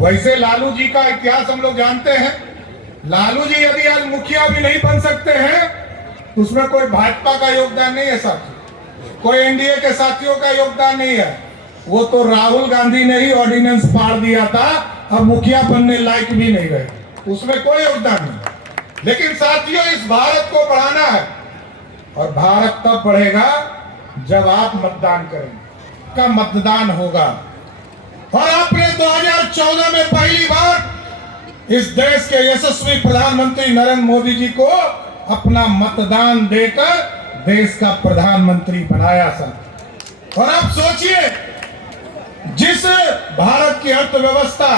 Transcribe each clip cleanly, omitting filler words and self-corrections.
वैसे लालू जी का इतिहास हम लोग जानते हैं। लालू जी यदि आज मुखिया भी नहीं बन सकते हैं तो उसमें कोई भाजपा का योगदान नहीं है साथियों, कोई एनडीए के साथियों का योगदान नहीं है। वो तो राहुल गांधी ने ही ऑर्डिनेंस फाड़ दिया था, अब मुखिया बनने लायक भी नहीं रहे, उसमें कोई योगदान नहीं। लेकिन साथियों, इस भारत को बढ़ाना है और भारत तब बढ़ेगा जब आप मतदान करेंगे, का मतदान होगा। और आपने 2014 में पहली बार इस देश के यशस्वी प्रधानमंत्री नरेंद्र मोदी जी को अपना मतदान देकर देश का प्रधानमंत्री बनाया सर। और आप सोचिए, जिस भारत की अर्थव्यवस्था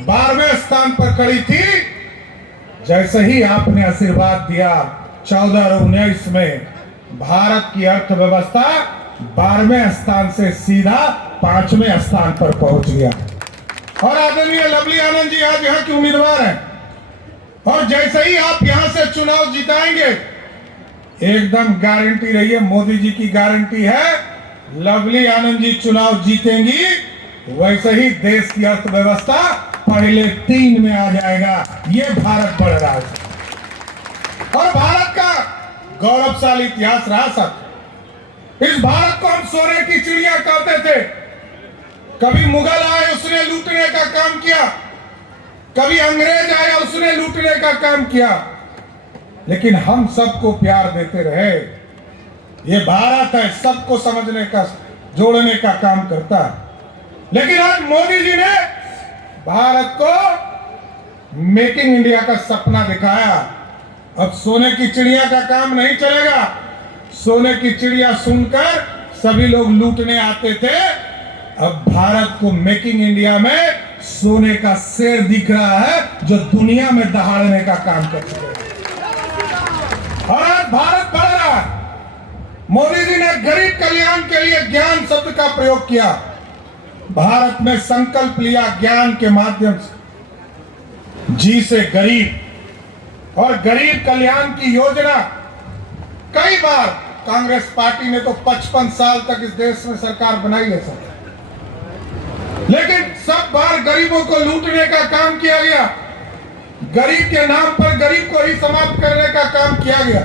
12वें स्थान पर खड़ी थी, जैसे ही आपने आशीर्वाद दिया 14 और 19 में भारत की अर्थव्यवस्था 12वें स्थान से सीधा 5वें स्थान पर पहुंच गया। और आदरणीय लवली आनंद जी आज यहाँ के उम्मीदवार हैं, और जैसे ही आप यहाँ से चुनाव जिताएंगे, एकदम गारंटी रही है, मोदी जी की गारंटी है, लवली आनंद जी चुनाव जीतेंगी, वैसे ही देश की अर्थव्यवस्था पहले 3 में आ जाएगा। ये भारत बढ़ रहा है और भारत का गौरवशाली इतिहास रहा सर। इस भारत को हम सोने की चिड़िया कहते थे। कभी मुगल आए, उसने लूटने का काम किया, कभी अंग्रेज आया, उसने लूटने का काम किया, लेकिन हम सबको प्यार देते रहे। ये भारत है, सबको समझने का, जोड़ने का काम करता है। लेकिन आज मोदी जी ने भारत को मेकिंग इंडिया का सपना दिखाया। अब सोने की चिड़िया का काम नहीं चलेगा। सोने की चिड़िया सुनकर सभी लोग लूटने आते थे, अब भारत को मेकिंग इंडिया में सोने का शेर दिख रहा है जो दुनिया में दहाड़ने का काम कर चुके हैं। और आज भारत बढ़ रहा है। मोदी जी ने गरीब कल्याण के लिए ज्ञान शब्द का प्रयोग किया। भारत में संकल्प लिया ज्ञान के माध्यम से, जी से गरीब, और गरीब कल्याण की योजना कई बार कांग्रेस पार्टी ने तो 55 साल तक इस देश में सरकार बनाई है सर, लेकिन सब बार गरीबों को लूटने का काम किया गया। गरीब के नाम पर गरीब को ही समाप्त करने का काम किया गया।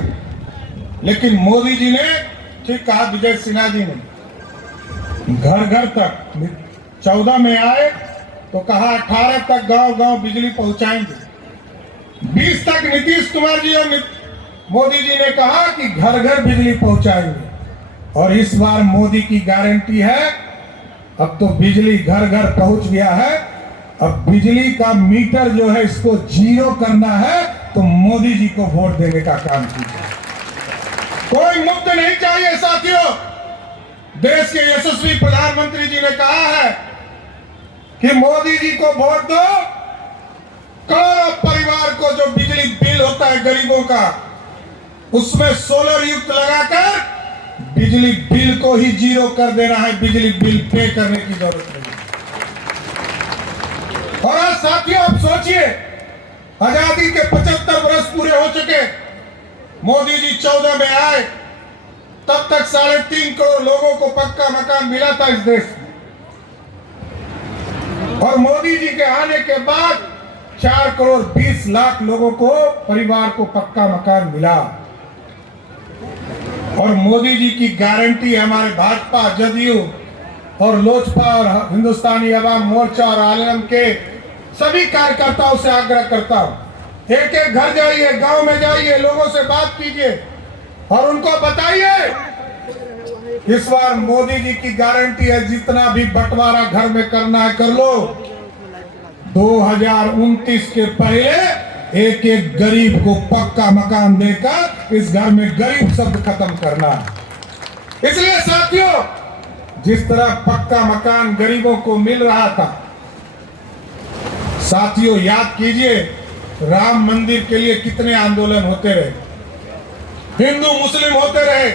लेकिन मोदी जी ने, ठीक कहा विजय सिन्हा जी ने, घर घर तक 14 में आए तो कहा 18 तक गांव गांव बिजली पहुंचाएंगे। 20 तक नीतीश कुमार जी और मोदी जी ने कहा कि घर घर बिजली पहुंचाएंगे। और इस बार मोदी की गारंटी है, अब तो बिजली घर घर पहुंच गया है। अब बिजली का मीटर जो है इसको 0 करना है तो मोदी जी को वोट देने का काम कीजिए। कोई मुफ्त नहीं चाहिए साथियों। देश के यशस्वी प्रधानमंत्री जी ने कहा है कि मोदी जी को वोट दो, करोड़ों परिवार को जो बिजली बिल होता है गरीबों का, उसमें सोलर युक्त लगाकर बिजली बिल को ही 0 कर देना है। बिजली बिल पे करने की जरूरत नहीं। और आज साथियों आप सोचिए, आजादी के 75 वर्ष पूरे हो चुके। मोदी जी 14 में आए, तब तक 3.5 करोड़ लोगों को पक्का मकान मिला था इस देश में, और मोदी जी के आने के बाद 4 करोड़ 20 लाख लोगों को, परिवार को पक्का मकान मिला। और मोदी जी की गारंटी हमारे भाजपा, जदयू और लोजपा और हिंदुस्तानी अवाम मोर्चा और आलम के सभी कार्यकर्ताओं से आग्रह करता हूं, एक एक घर जाइए, गांव में जाइए, लोगों से बात कीजिए और उनको बताइए इस बार मोदी जी की गारंटी है, जितना भी बंटवारा घर में करना है कर लो। 2029 के पहले एक एक गरीब को पक्का मकान देकर इस घर में गरीब शब्द खत्म करना। इसलिए साथियों, जिस तरह पक्का मकान गरीबों को मिल रहा था, साथियों याद कीजिए राम मंदिर के लिए कितने आंदोलन होते रहे, हिंदू मुस्लिम होते रहे।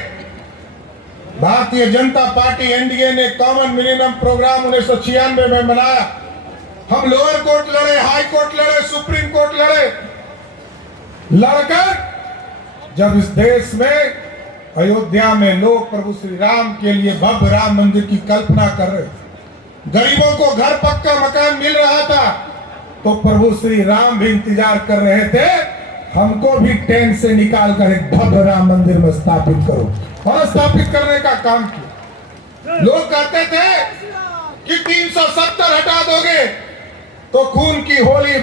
भारतीय जनता पार्टी एनडीए ने कॉमन मिनिमम प्रोग्राम 1996 में बनाया। हम लोअर कोर्ट लड़े, हाई कोर्ट लड़े, सुप्रीम कोर्ट लड़े, लड़कर जब इस देश में अयोध्या में लोग प्रभु श्री राम के लिए भव्य राम मंदिर की कल्पना कर रहे थे, गरीबों को घर पक्का मकान मिल रहा था, तो प्रभु श्री राम भी इंतजार कर रहे थे, हमको भी टेंट से निकाल कर एक भव्य राम मंदिर में स्थापित करो, और स्थापित करने का काम किया। लोग कहते थे कि 370 हटा दोगे तो खून की होली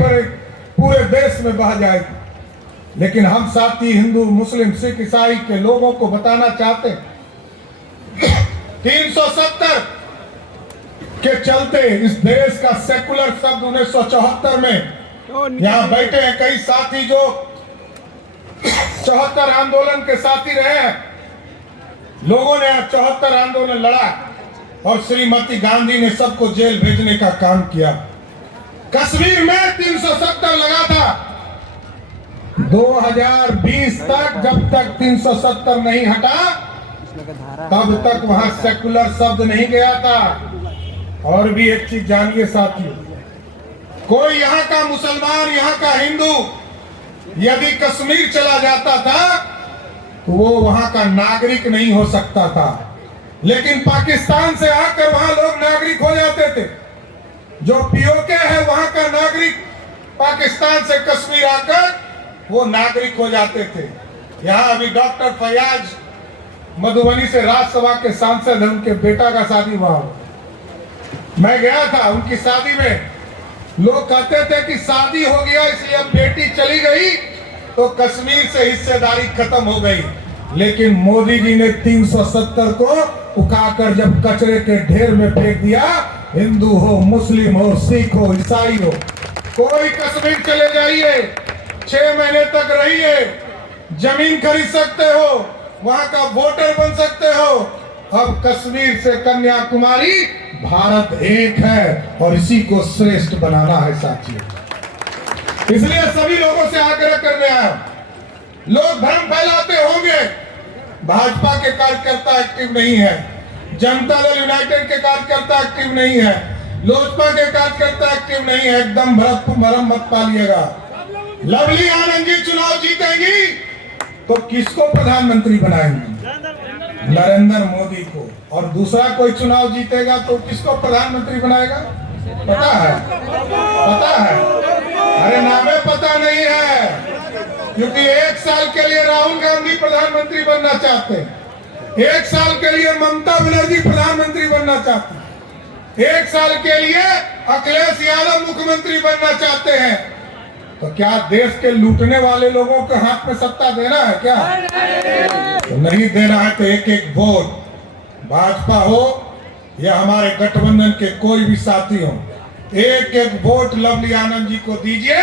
पूरे देश में बह जाएगी, लेकिन हम साथी हिंदू मुस्लिम सिख ईसाई के लोगों को बताना चाहते हैं 370 के चलते इस देश का सेकुलर शब्द 1974 में, यहाँ बैठे हैं कई साथी जो 74 आंदोलन के साथी रहे हैं, लोगों ने 74 आंदोलन लड़ा और श्रीमती गांधी ने सबको जेल भेजने का काम किया। कश्मीर में 370 लगा था, 2020 तक जब तक 370 नहीं हटा तब तक वहां सेकुलर शब्द नहीं गया था। और भी एक चीज जानिए साथियों, कोई यहाँ का मुसलमान, यहाँ का हिंदू यदि कश्मीर चला जाता था तो वो वहां का नागरिक नहीं हो सकता था, लेकिन पाकिस्तान से आकर वहां लोग नागरिक हो जाते थे। जो पीओके है वहां का नागरिक पाकिस्तान से कश्मीर आकर वो नागरिक हो जाते थे। यहाँ अभी डॉक्टर फयाज मधुबनी से राज्यसभा के सांसद हैं, उनके बेटा का शादी हुआ, मैं गया था उनकी शादी में। लोग कहते थे कि शादी हो गया इसलिए अब बेटी चली गई तो कश्मीर से हिस्सेदारी खत्म हो गई, लेकिन मोदी जी ने 370 को उठाकर जब कचरे के ढेर में फेंक दिया, हिंदू हो मुस्लिम हो सिख हो ईसाई हो, कोई कश्मीर चले जाइए, 6 महीने तक रहिए, जमीन खरीद सकते हो, वहां का वोटर बन सकते हो। अब कश्मीर से कन्याकुमारी भारत एक है और इसी को श्रेष्ठ बनाना है साथियों। इसलिए सभी लोगों से आग्रह करने आया, लोग भ्रम फैलाते होंगे भाजपा के कार्यकर्ता एक्टिव नहीं है, जनता दल यूनाइटेड के कार्यकर्ता एक्टिव नहीं है, लोजपा के कार्यकर्ता एक्टिव नहीं है, एकदम भ्रम मत पालिएगा। लवली आनंद जी चुनाव जीतेंगी तो किसको प्रधानमंत्री बनाएंगी? नरेंद्र मोदी को। और दूसरा कोई चुनाव जीतेगा तो किसको प्रधानमंत्री बनाएगा? पता है? पता है? अरे नामे पता नहीं है, क्योंकि 1 साल के लिए राहुल गांधी प्रधानमंत्री बनना चाहते हैं, 1 साल के लिए ममता बनर्जी प्रधानमंत्री बनना चाहते हैं, 1 साल के लिए अखिलेश यादव मुख्यमंत्री बनना चाहते हैं। तो क्या देश के लूटने वाले लोगों के हाथ में सत्ता देना है क्या? तो नहीं देना है तो एक एक वोट भाजपा हो या हमारे गठबंधन के कोई भी साथी हो, एक एक वोट लवली आनंद जी को दीजिए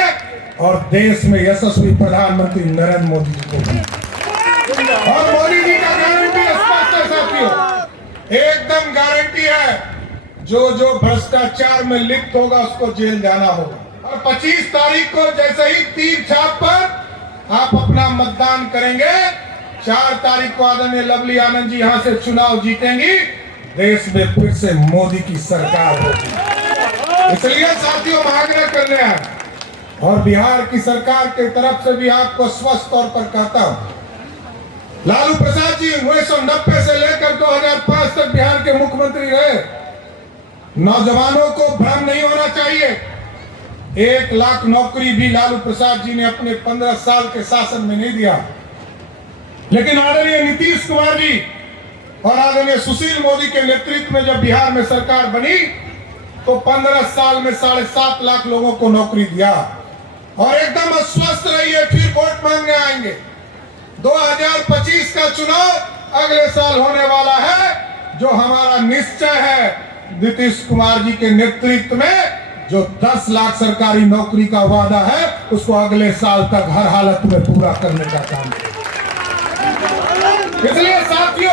और देश में यशस्वी प्रधानमंत्री नरेंद्र मोदी जी को दीजिए। और मोदी जी का गारंटी स्पष्ट है साथियों, एकदम गारंटी है, जो जो भ्रष्टाचार में लिप्त होगा उसको जेल जाना होगा। और 25 तारीख को जैसे ही तीर छाप पर आप अपना मतदान करेंगे, 4 तारीख को आदरणीय लवली आनंद जी यहाँ से चुनाव जीतेंगी, देश में फिर से मोदी की सरकार होगी। इसलिए साथियों हम आग्रह करने आए और बिहार की सरकार की तरफ से भी आपको स्पष्ट तौर पर कहता हूँ, लालू प्रसाद जी 1990 से लेकर 2005 तक बिहार के मुख्यमंत्री रहे। नौजवानों को भ्रम नहीं होना चाहिए, 1 लाख नौकरी भी लालू प्रसाद जी ने अपने 15 साल के शासन में नहीं दिया, लेकिन आदरणीय नीतीश कुमार जी और आदरणीय सुशील मोदी के नेतृत्व में जब बिहार में सरकार बनी तो 15 साल में 7.5 लाख लोगों को नौकरी दिया। और एकदम अस्वस्थ रहिए, फिर वोट मांगने आएंगे। 2025 का चुनाव अगले साल होने वाला है, जो हमारा निश्चय है नीतीश कुमार जी के नेतृत्व में जो 10 लाख सरकारी नौकरी का वादा है उसको अगले साल तक हर हालत में पूरा करने का काम। इसलिए साथियों